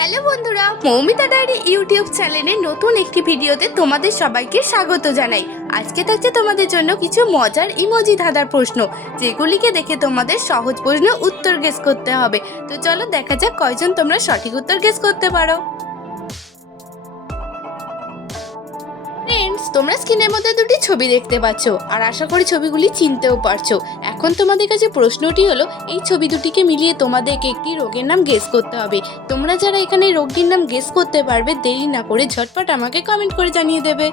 Hello বন্ধুরা, Moumita diary YouTube চ্যানেলে নতুন একটি ভিডিওতে তোমাদের সবাইকে স্বাগত জানাই। আজকে থাকছে তোমাদের জন্য কিছু মজার ইমোজি ধাঁধার প্রশ্ন, যেগুলিকে দেখে তোমাদের সহজ প্রশ্ন উত্তর গেস করতে হবে। তো চলো দেখা যাক কয়জন তোমরা সঠিক উত্তর গেস করতে পারো। ফ্রেন্ডস, তোমরা স্ক্রিনের মধ্যে দুটি ছবি দেখতে পাচ্ছ, আর আশা করি ছবিগুলি চিনতেও পারছো। এখন তোমাদের কাছে প্রশ্নটি হলো, এই ছবি দুটিকে মিলিয়ে তোমাদেরকে একটি রোগের নাম গেস করতে হবে। তোমরা যারা এখানে রোগটির নাম গেস করতে পারবে, দেরি না করে ঝটপট আমাকে কমেন্ট করে জানিয়ে দেবে।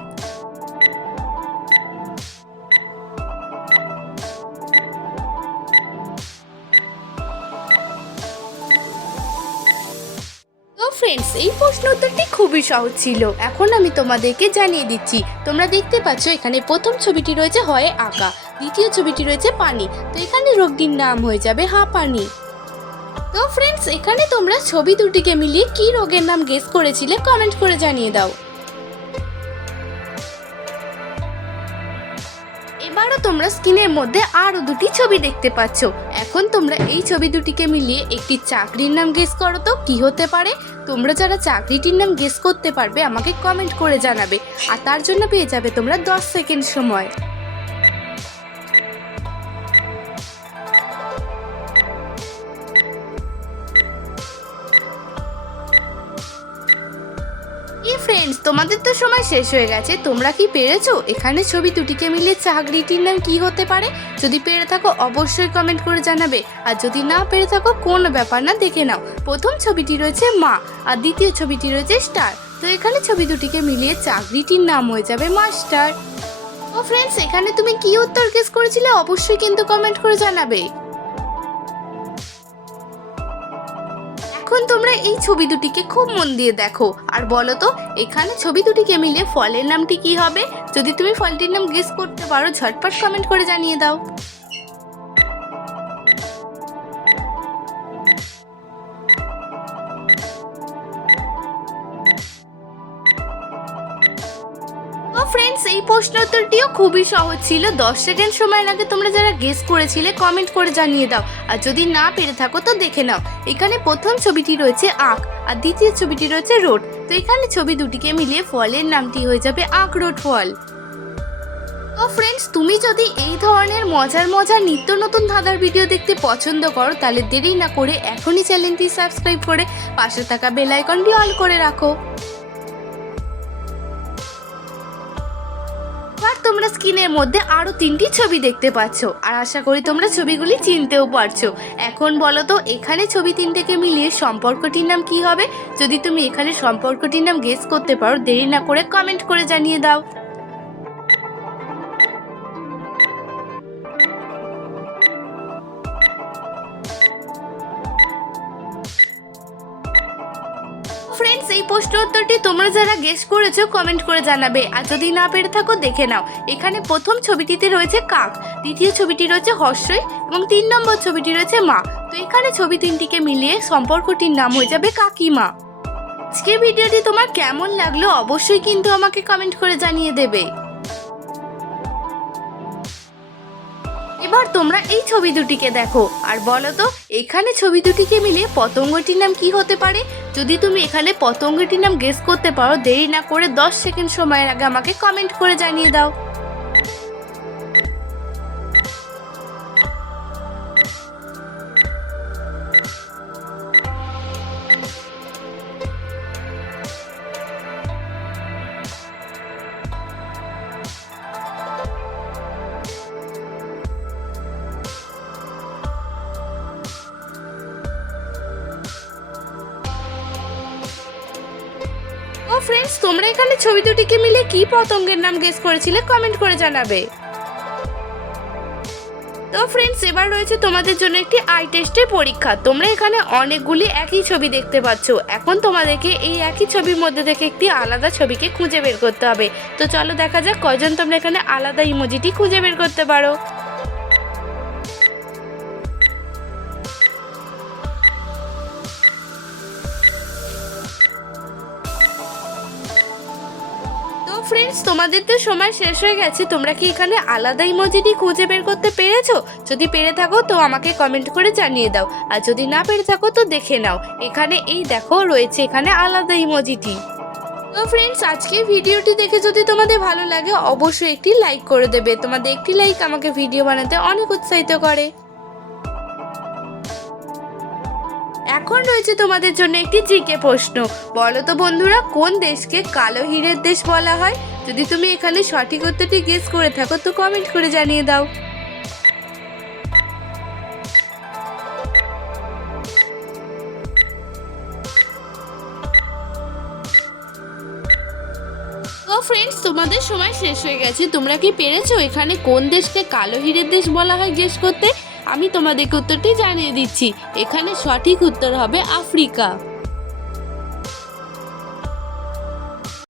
তো ফ্রেন্ডস, এই প্রশ্ন উত্তরটি খুবই সহজ ছিল। এখন আমি তোমাদেরকে জানিয়ে দিচ্ছি। তোমরা দেখতে পাচ্ছ এখানে প্রথম ছবিটি রয়েছে হয় আঁকা, দ্বিতীয় ছবিটি রয়েছে পানি। তো এখানে রোগটির নাম হয়ে যাবে হাঁপানি। তো ফ্রেন্ডস, এখানে তোমরা ছবি দুটিকে মিলিয়ে কি রোগের নাম গেস করেছিলে কমেন্ট করে জানিয়ে দাও। এবারও তোমরা স্ক্রিনের মধ্যে আরো দুটি ছবি দেখতে পাচ্ছ। এখন তোমরা এই ছবি দুটিকে মিলিয়ে একটি চাকরির নাম গেস করো তো কি হতে পারে। তোমরা যারা চাকরিটির নাম গেস করতে পারবে আমাকে কমেন্ট করে জানাবে, আর তার জন্য পেয়ে যাবে তোমরা 10 সেকেন্ড সময়। ফ্রেন্ডস, তোমাদের তো সময় শেষ হয়ে গেছে। তোমরা কি পেরেছো? এখানে ছবি দুটিকে মিলে চাকরিটির নাম কি হতে পারে? যদি পেরে থাকো অবশ্যই কমেন্ট করে জানাবে, আর যদি না পেরে থাকো কোনো ব্যাপার না, দেখে নাও। প্রথম ছবিটি রয়েছে মা, আর দ্বিতীয় ছবিটি রয়েছে স্টার। তো এখানে ছবি দুটিকে মিলিয়ে চাকরিটির নাম হয়ে যাবে মাস্টার। তো ফ্রেন্ডস, এখানে তুমি কি উত্তর গেস করেছিলে অবশ্যই কিন্তু কমেন্ট করে জানাবে। এখন তোমরা এই ছবি দুটিকে খুব মন দিয়ে দেখো, আর বলো তো এখানে ছবি দুটিকে মিলে ফলের নামটি কি হবে? যদি তুমি ফলটির নাম গেস করতে পারো ঝটপট কমেন্ট করে জানিয়ে দাও। ফ্রেন্ডস, এই প্রশ্ন উত্তরটিও খুবই সহজ ছিল। 10 সেকেন্ড সময় লাগে। তোমরা যারা গেস করেছিলে কমেন্ট করে জানিয়ে দাও, আর যদি না পেরে থাকো তো দেখে নাও। এখানে প্রথম ছবিটি রয়েছে আখ, আর দ্বিতীয় ছবিটি রয়েছে রোড। তো এখানে ছবি দুটিকে মিলিয়ে ফলের নামটি হয়ে যাবে আখরোট ফল। তো ফ্রেন্ডস, তুমি যদি এই ধরনের মজার নিত্য নতুন ধাঁধার ভিডিও দেখতে পছন্দ করো, তাহলে দেরি না করে এখনই চ্যানেলটি সাবস্ক্রাইব করে পাশে থাকা বেল আইকনটি অল করে রাখো। আর তোমরা স্ক্রিনের মধ্যে আরো 3টি ছবি দেখতে পাচ্ছ, আর আশা করি তোমরা ছবিগুলি চিনতেও পারছো। এখন বলো তো এখানে ছবি 3টিকে মিলিয়ে সম্পর্কটির নাম কি হবে? যদি তুমি এখানে সম্পর্কটির নাম গেস করতে পারো, দেরি না করে কমেন্ট করে জানিয়ে দাও। ফ্রেন্ডস, এই প্রশ্ন উত্তরটি তোমরা যারা গেস করেছো কমেন্ট করে জানাবে, আর যদি না পেরে থাকো দেখে নাও। এখানে প্রথম ছবিটিতে রয়েছে কাক, দ্বিতীয় ছবিটি রয়েছে হর্ষই, এবং 3 নম্বর ছবিটি রয়েছে মা। তো এখানে ছবি 3টিকে মিলিয়ে সম্পর্কটির নাম হয়ে যাবে কাকিমা। আজকে ভিডিওটি তোমার কেমন লাগলো অবশ্যই কিন্তু আমাকে কমেন্ট করে জানিয়ে দেবে। এবার তোমরা এই ছবি দুটিকে দেখো, আর বলো তো এখানে ছবি দুটিকে মিলিয়ে পতঙ্গটির নাম কি হতে পারে? যদি তুমি এখানে পতঙ্গটির নাম গেস করতে পারো, দেরি না করে 10 সেকেন্ড সময়ের আগে আমাকে কমেন্ট করে জানিয়ে দাও। ও ফ্রেন্ডস, তোমরা এখানে ছবি দুটিকে মিলে কি পতঙ্গের নাম গেস করেছিলে কমেন্ট করে জানাবে। তো ফ্রেন্ডস, এবার রয়েছে তোমাদের জন্য একটি আই টেস্টের পরীক্ষা। তোমরা এখানে অনেকগুলি একই ছবি দেখতে পাচ্ছ। এখন তোমাদেরকে এই একই ছবির মধ্যে থেকে একটি আলাদা ছবিকে খুঁজে বের করতে হবে। তো চলো দেখা যাক কয়জন তোমরা এখানে আলাদা ইমোজিটি খুঁজে বের করতে পারো। তো ফ্রেন্ডস, তোমাদের তো সময় শেষ হয়ে গেছে। তোমরা কি এখানে আলাদা ইমোজিটি খুঁজে বের করতে পেরেছো? যদি পেরে থাকো তো আমাকে কমেন্ট করে জানিয়ে দাও, আর যদি না পেরে থাকো তো দেখে নাও। এখানে এই দেখো রয়েছে এখানে আলাদা ইমোজিটি। তো ফ্রেন্ডস, আজকে ভিডিওটি দেখে যদি তোমাদের ভালো লাগে অবশ্যই একটি লাইক করে দেবে। তোমাদের একটি লাইক আমাকে ভিডিও বানাতে অনেক উৎসাহিত করে। এখন রয়েছে তোমাদের জন্য একটি জিকে প্রশ্ন। বলো তো বন্ধুরা, কোন দেশকে কালো হীরের দেশ বলা হয়? যদি তুমি এখানে সঠিক উত্তরটি গেস করে থাকো তো কমেন্ট করে জানিয়ে দাও। তো ফ্রেন্ডস, তোমাদের সময় শেষ হয়ে গেছে। তোমরা কি পেরেছো এখানে কোন দেশকে কালো হীরের দেশ বলা হয় গেস করতে? আমি তোমাদেরকে উত্তরটি জানিয়ে দিচ্ছি। এখানে সঠিক উত্তর হবে আফ্রিকা।